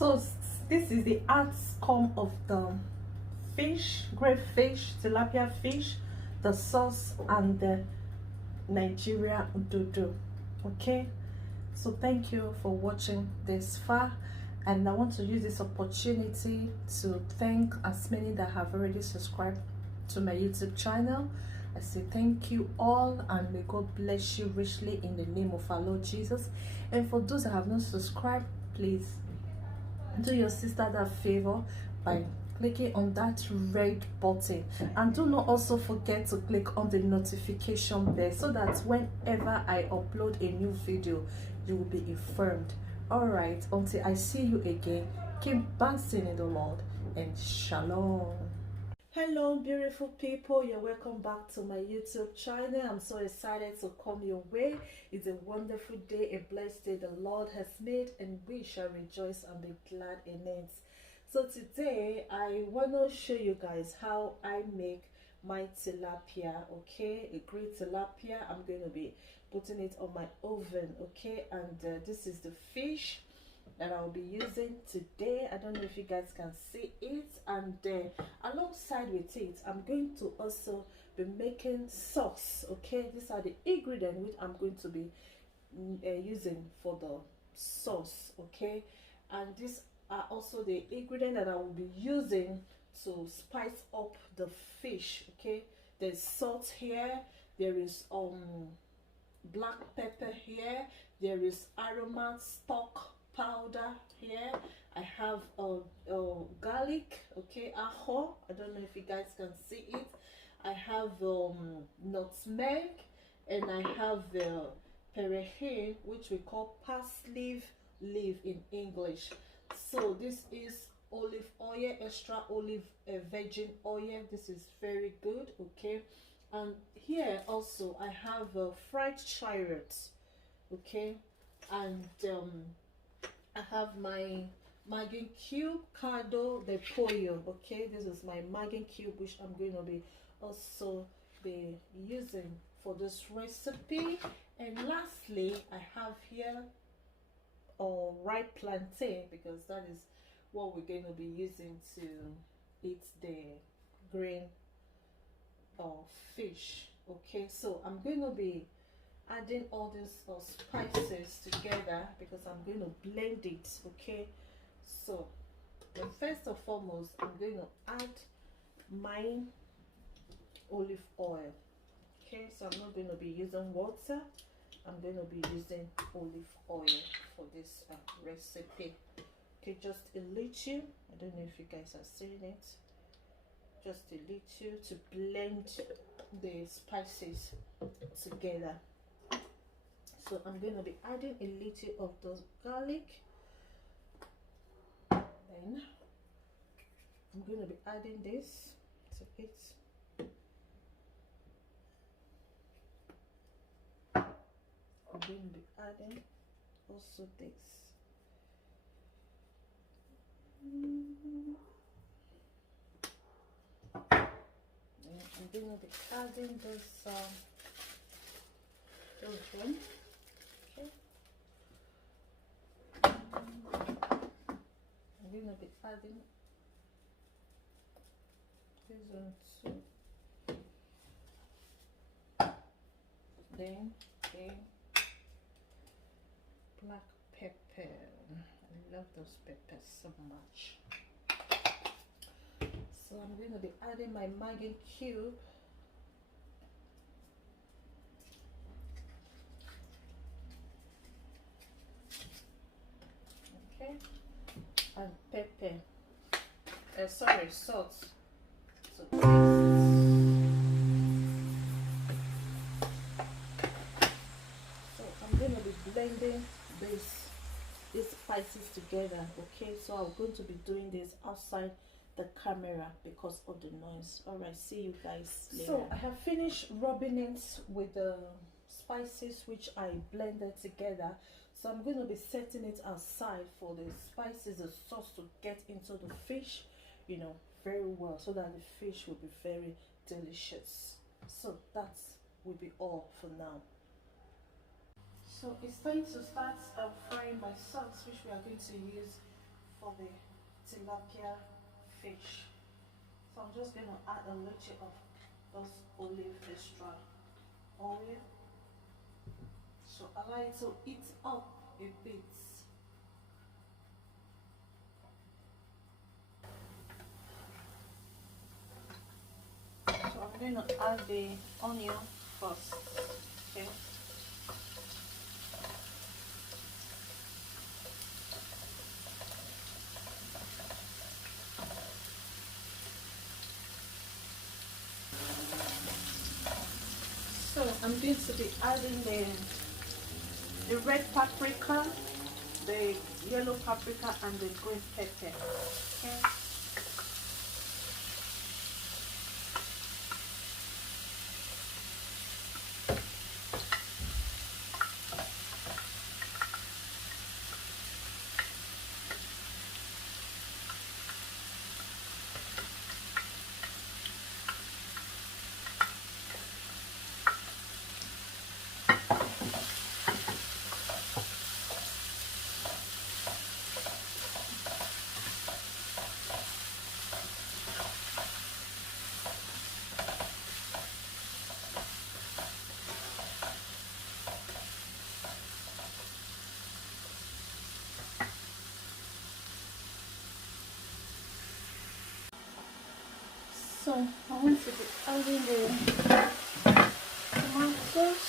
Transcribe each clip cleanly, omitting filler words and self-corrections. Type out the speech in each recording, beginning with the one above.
So this is the outcome of the fish, grilled fish, tilapia fish, the sauce, and the Nigeria dodo. Okay, so thank you for watching this far, and I want to use this opportunity to thank as many that have already subscribed to my YouTube channel. I say thank you all, and may God bless you richly in the name of our Lord Jesus. And for those that have not subscribed, please do your sister that favor by clicking on that red button, and do not also forget to click on the notification bell so that whenever I upload a new video, you will be informed. All right, until I see you again, keep basking in the Lord, and shalom. Hello beautiful people, you're welcome back to my YouTube channel. I'm so excited to come your way. It's a wonderful day, a blessed day the Lord has made, and we shall rejoice and be glad in it. So today I want to show you guys how I make my tilapia. Okay, a grilled tilapia. I'm going to be putting it on my oven. Okay, and this is the fish that I'll be using today. I don't know if you guys can see it, and alongside with it, I'm going to also be making sauce. Okay, these are the ingredients which I'm going to be using for the sauce. Okay, and these are also the ingredients that I will be using to spice up the fish. Okay, there's salt here, there is black pepper here, there is aromat stock powder here, I have garlic, okay, ajo, I don't know if you guys can see it, I have nutmeg, and I have perejil, which we call pasley leaf in English. So this is olive oil, extra olive virgin oil. This is very good. Okay, and here also I have fried carrots. Okay, and I have my Maggi cube, caldo de pollo. Okay, this is my Maggi cube, which I'm going to be also be using for this recipe. And lastly, I have here ripe plantain, because that is what we're going to be using to eat the green fish. Okay, so I'm going to be adding all these spices together because I'm going to blend it. Okay, so first and foremost, I'm going to add my olive oil. Okay, so I'm not going to be using water, I'm going to be using olive oil for this recipe. Okay, just a little. I don't know if you guys are seeing it. Just a little to blend the spices together. So I'm going to be adding a little of the garlic. Then I'm going to be adding this to it. I'm going to be adding also this. And I'm going to be adding this one. Okay. I'm going to be adding this one too. Then black pepper. I love those peppers so much. So I'm going to be adding my Maggi cube. Okay, and pepper. Sorry, salt. So I'm going to be blending these spices together. Okay, so I'm going to be doing this outside the camera because of the noise. All right, see you guys later. So I have finished rubbing it with the spices which I blended together. So I'm going to be setting it aside for the spices, the sauce to get into the fish, you know, very well, so that the fish will be very delicious. So that will be all for now. So it's time to start frying my sauce, which we are going to use for the tilapia fish. So I'm just going to add a little of those olive extra oil. So allow it to heat up a bit. So I'm going to add the onion first. Okay. So I'm going to be adding the red paprika, the yellow paprika, and the green pepper. Okay. So I want to be adding the tomatoes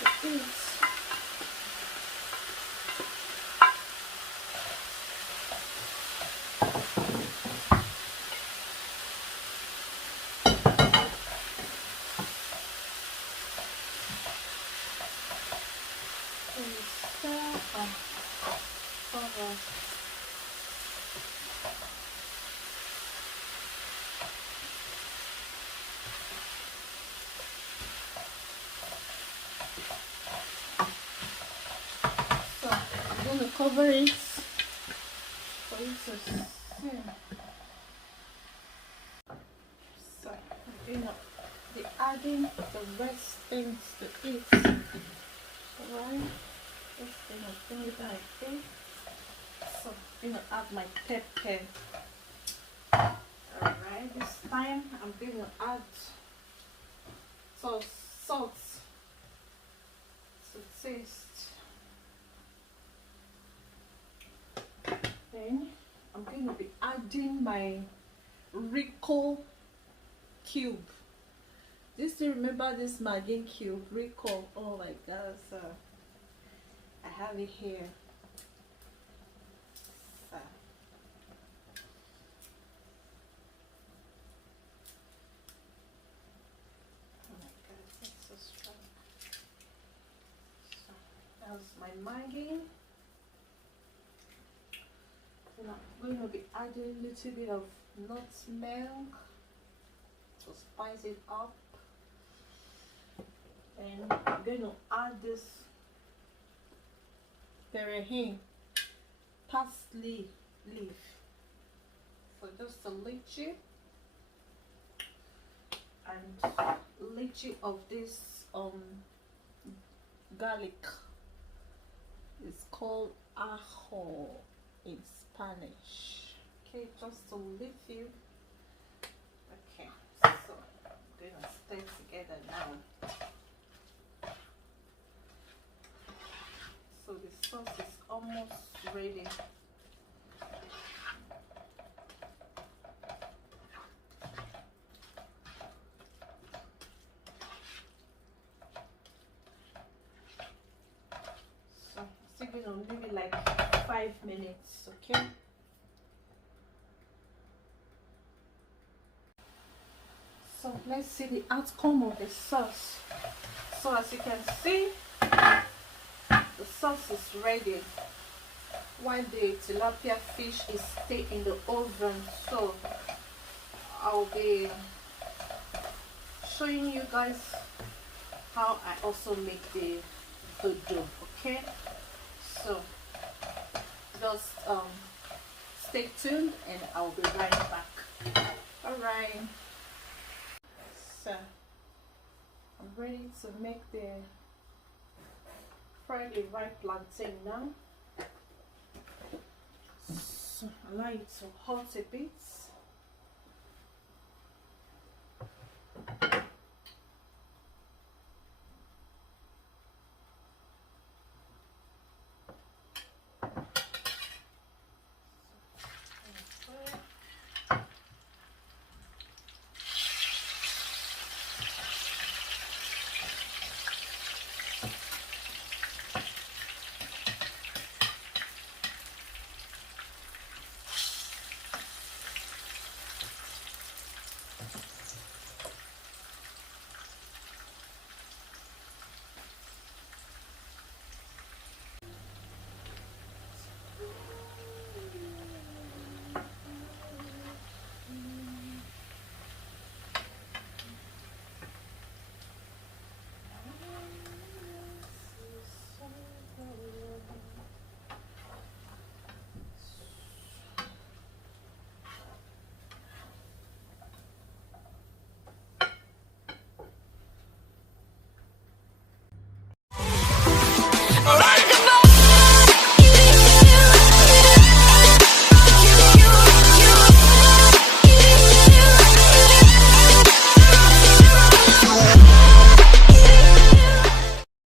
to it. I'm going to cover it for it to simmer. So I'm going to be adding the rest things to it. Alright, just going to bring it like this. So I'm going to add my pepper. Alright, this time I'm going to add salt to taste. Then I'm going to be adding my Rico cube. Do you still remember this Maggi cube? Rico. Oh my god, so I have it here. So. Oh my god, it's so strong. So that's my Maggi. I'm going to be adding a little bit of nutmeg to spice it up, and I'm going to add this pasley leaf, so just a little, and a little of this garlic. It's called ajo in Spanish. Okay, just to leave you. Okay, so I'm going to stay together now. So the sauce is almost ready. So I'm still going to leave it like 5 minutes, okay? So let's see the outcome of the sauce. So as you can see, the sauce is ready while the tilapia fish is still in the oven. So I'll be showing you guys how I also make the dough, okay? So just stay tuned and I'll be right back. All right, so I'm ready to make fry the ripe plantain now. to allow it to hot a bit.